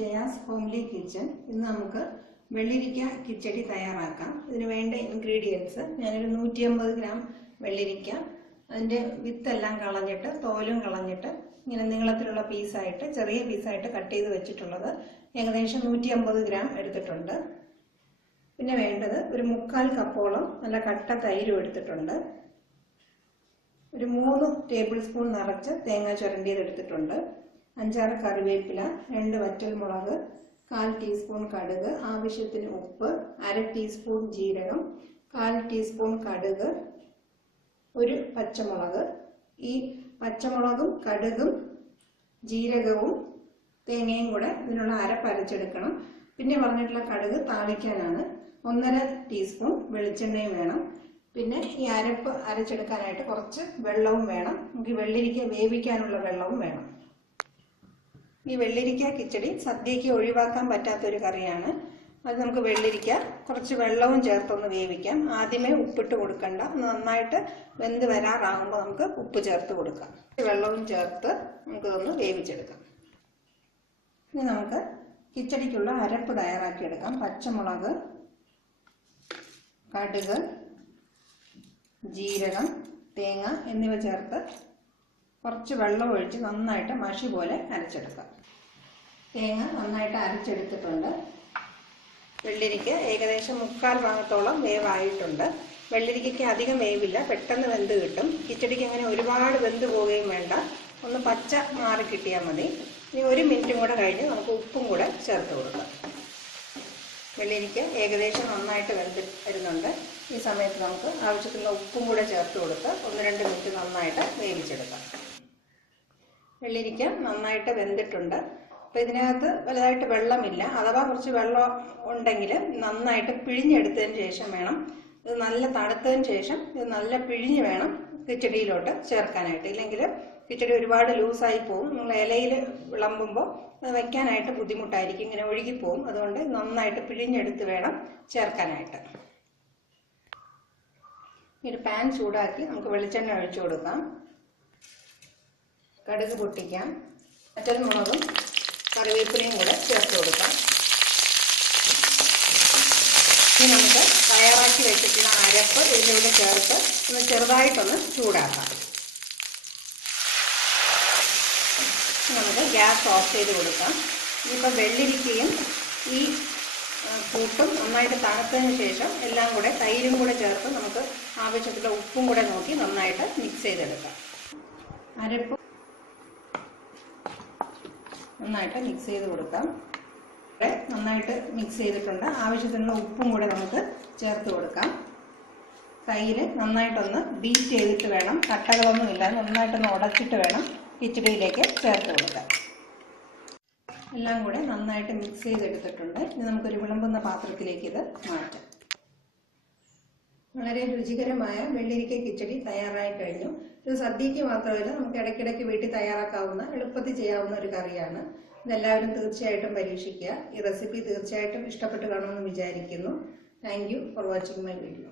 Jaya's homely kitchen. ഇന്ന് നമുക്ക് വെള്ളിരിക്ക കിച്ചടി തയ്യാറാക്കാം. ഇതിന് വേണ്ട ഇൻഗ്രീഡിയൻസ് ഞാനൊരു 150 ഗ്രാം വെള്ളിരിക്ക, അതിൻ്റെ വിത്തെല്ലാം കളഞ്ഞിട്ട് തോലും കളഞ്ഞിട്ട് ഇങ്ങനെ നീളത്തിലുള്ള പീസായിട്ട് ചെറിയ പീസായിട്ട് കട്ട് ചെയ്ത് വെച്ചിട്ടുള്ളത് ഏകദേശം 150 ഗ്രാം എടുത്തിട്ടുണ്ട്. പിന്നെ വേണ്ടത് ഒരു 3/4 കപ്പോളം നല്ല കട്ട തൈരും എടുത്തിട്ടുണ്ട്. ഒരു 3 ടേബിൾ സ്പൂൺ നിറച്ച് തേങ്ങ ചുരണ്ടിയത് എടുത്തിട്ടുണ്ട്. 5-6 കറിവേപ്പില, 2 വറ്റൽമുളക്, 1/4 ടീസ്പൂൺ കടുക്, ആവശ്യത്തിന് ഉപ്പ്, 1/2 ടീസ്പൂൺ ജീരകം, 1/4 ടീസ്പൂൺ കടുക്, ഒരു പച്ചമുളക്. ഈ പച്ചമുളകും കടുകും ജീരകവും തേങ്ങയും കൂടെ ഇതിനുള്ള അരപ്പരച്ചെടുക്കണം. പിന്നെ പറഞ്ഞിട്ടുള്ള കടുക് താളിക്കാനാണ്. 1.5 ടീസ്പൂൺ വെളിച്ചെണ്ണയും വേണം. പിന്നെ ഈ അരപ്പ് അരച്ചെടുക്കാനായിട്ട് കുറച്ച് വെള്ളവും വേണം. നമുക്ക് വെള്ളിരിക്ക വേവിക്കാനുള്ള വെള്ളവും വേണം. ഈ വെള്ളിരിക്ക കിച്ചടി സദ്യക്ക് ഒഴിവാക്കാൻ പറ്റാത്തൊരു കറിയാണ്. അത് നമുക്ക് വെള്ളിരിക്ക കുറച്ച് വെള്ളവും ചേർത്തൊന്ന് വേവിക്കാം. ആദ്യമേ ഉപ്പിട്ട് കൊടുക്കണ്ട, നന്നായിട്ട് വെന്ത് വരാറാകുമ്പോൾ നമുക്ക് ഉപ്പ് ചേർത്ത് കൊടുക്കാം. വെള്ളവും ചേർത്ത് നമുക്കിതൊന്ന് വേവിച്ചെടുക്കാം. ഇനി നമുക്ക് കിച്ചടിക്കുള്ള അരപ്പ് തയ്യാറാക്കിയെടുക്കാം. പച്ചമുളക്, കടുക്, ജീരകം, തേങ്ങ എന്നിവ ചേർത്ത് കുറച്ച് വെള്ളം ഒഴിച്ച് നന്നായിട്ട് മഷി പോലെ അരച്ചെടുക്കാം. തേങ്ങ നന്നായിട്ട് അരച്ചെടുത്തിട്ടുണ്ട്. വെള്ളിരിക്ക ഏകദേശം 3/4 ഭാഗത്തോളം വേവായിട്ടുണ്ട്. വെള്ളിരിക്കയ്ക്ക് അധികം വേവില്ല, പെട്ടെന്ന് വെന്ത് കിട്ടും. കിച്ചടിക്ക് അങ്ങനെ ഒരുപാട് വെന്ത് പോവുകയും വേണ്ട, ഒന്ന് പച്ച മാറി കിട്ടിയാൽ മതി. ഇനി 1 മിനിറ്റും കൂടെ കഴിഞ്ഞ് നമുക്ക് ഉപ്പും കൂടെ ചേർത്ത് കൊടുക്കാം. വെള്ളിരിക്ക ഏകദേശം നന്നായിട്ട് വെന്ത് വരുന്നുണ്ട്. ഈ സമയത്ത് നമുക്ക് ആവശ്യത്തിനുള്ള ഉപ്പും കൂടെ ചേർത്ത് കൊടുത്ത് 1-2 മിനിറ്റ് നന്നായിട്ട് വേവിച്ചെടുക്കാം. വെള്ളിരിക്ക നന്നായിട്ട് വെന്തിട്ടുണ്ട്. അപ്പോൾ ഇതിനകത്ത് വലുതായിട്ട് വെള്ളമില്ല. അഥവാ കുറച്ച് വെള്ളം ഉണ്ടെങ്കിൽ നന്നായിട്ട് പിഴിഞ്ഞെടുത്തതിന് ശേഷം വേണം, ഇത് നല്ല തണുത്തതിന് ശേഷം ഇത് നല്ല പിഴിഞ്ഞ് വേണം കിച്ചടിയിലോട്ട് ചേർക്കാനായിട്ട്. ഇല്ലെങ്കിൽ കിച്ചടി ഒരുപാട് ലൂസായി പോകും. നിങ്ങൾ ഇലയിൽ വിളമ്പുമ്പോൾ അത് വയ്ക്കാനായിട്ട് ബുദ്ധിമുട്ടായിരിക്കും, ഇങ്ങനെ ഒഴുകിപ്പോവും. അതുകൊണ്ട് നന്നായിട്ട് പിഴിഞ്ഞെടുത്ത് വേണം ചേർക്കാനായിട്ട്. ഒരു പാൻ ചൂടാക്കി നമുക്ക് വെളിച്ചെണ്ണ ഒഴിച്ചു കൊടുക്കാം. കടുക് പൊട്ടിക്കാം. വറ്റൽമുളകും കറിവേപ്പിലയും കൂടെ ചേർത്ത് കൊടുക്കാം. ഇനി നമുക്ക് തയ്യാറാക്കി വെച്ചിട്ടുള്ള അരപ്പ് ഇതിലൂടെ ചേർത്ത് ഒന്ന് ചെറുതായിട്ടൊന്ന് ചൂടാക്കാം. നമുക്ക് ഗ്യാസ് ഓഫ് ചെയ്ത് കൊടുക്കാം. ഇനിയിപ്പോൾ വെള്ളിരിക്കയും ഈ കൂട്ടും നന്നായിട്ട് തണുത്തതിന് ശേഷം എല്ലാം കൂടെ തൈരും കൂടെ ചേർത്ത് നമുക്ക് ആവശ്യത്തിലുള്ള ഉപ്പും കൂടെ നോക്കി നന്നായിട്ട് മിക്സ് ചെയ്തെടുക്കാം. അരപ്പ് നന്നായിട്ട് മിക്സ് ചെയ്ത് കൊടുക്കാം. നന്നായിട്ട് മിക്സ് ചെയ്തിട്ടുണ്ട്. ആവശ്യത്തിനുള്ള ഉപ്പും കൂടെ നമുക്ക് ചേർത്ത് കൊടുക്കാം. തൈര് നന്നായിട്ടൊന്ന് ബീറ്റ് ചെയ്തിട്ട് വേണം, കട്ടകളൊന്നുമില്ല, നന്നായിട്ടൊന്ന് ഉടച്ചിട്ട് വേണം കിച്ചടിയിലേക്ക് ചേർത്ത് കൊടുക്കാം. എല്ലാം കൂടെ നന്നായിട്ട് മിക്സ് ചെയ്തെടുത്തിട്ടുണ്ട്. ഇനി നമുക്കൊരു വിളമ്പുന്ന പാത്രത്തിലേക്ക് ഇത് മാറ്റാം. വളരെ രുചികരമായ വെള്ളിരിക്ക കിച്ചടി തയ്യാറായി കഴിഞ്ഞു. ഇത് സദ്യക്ക് മാത്രമല്ല, നമുക്ക് ഇടയ്ക്കിടയ്ക്ക് വീട്ടിൽ തയ്യാറാക്കാവുന്ന, എളുപ്പത്തിൽ ചെയ്യാവുന്ന ഒരു കറിയാണ്. ഇതെല്ലാവരും തീർച്ചയായിട്ടും പരീക്ഷിക്കുക. ഈ റെസിപ്പി തീർച്ചയായിട്ടും ഇഷ്ടപ്പെട്ട് കാണുമെന്ന് വിചാരിക്കുന്നു. Thank you for watching my video.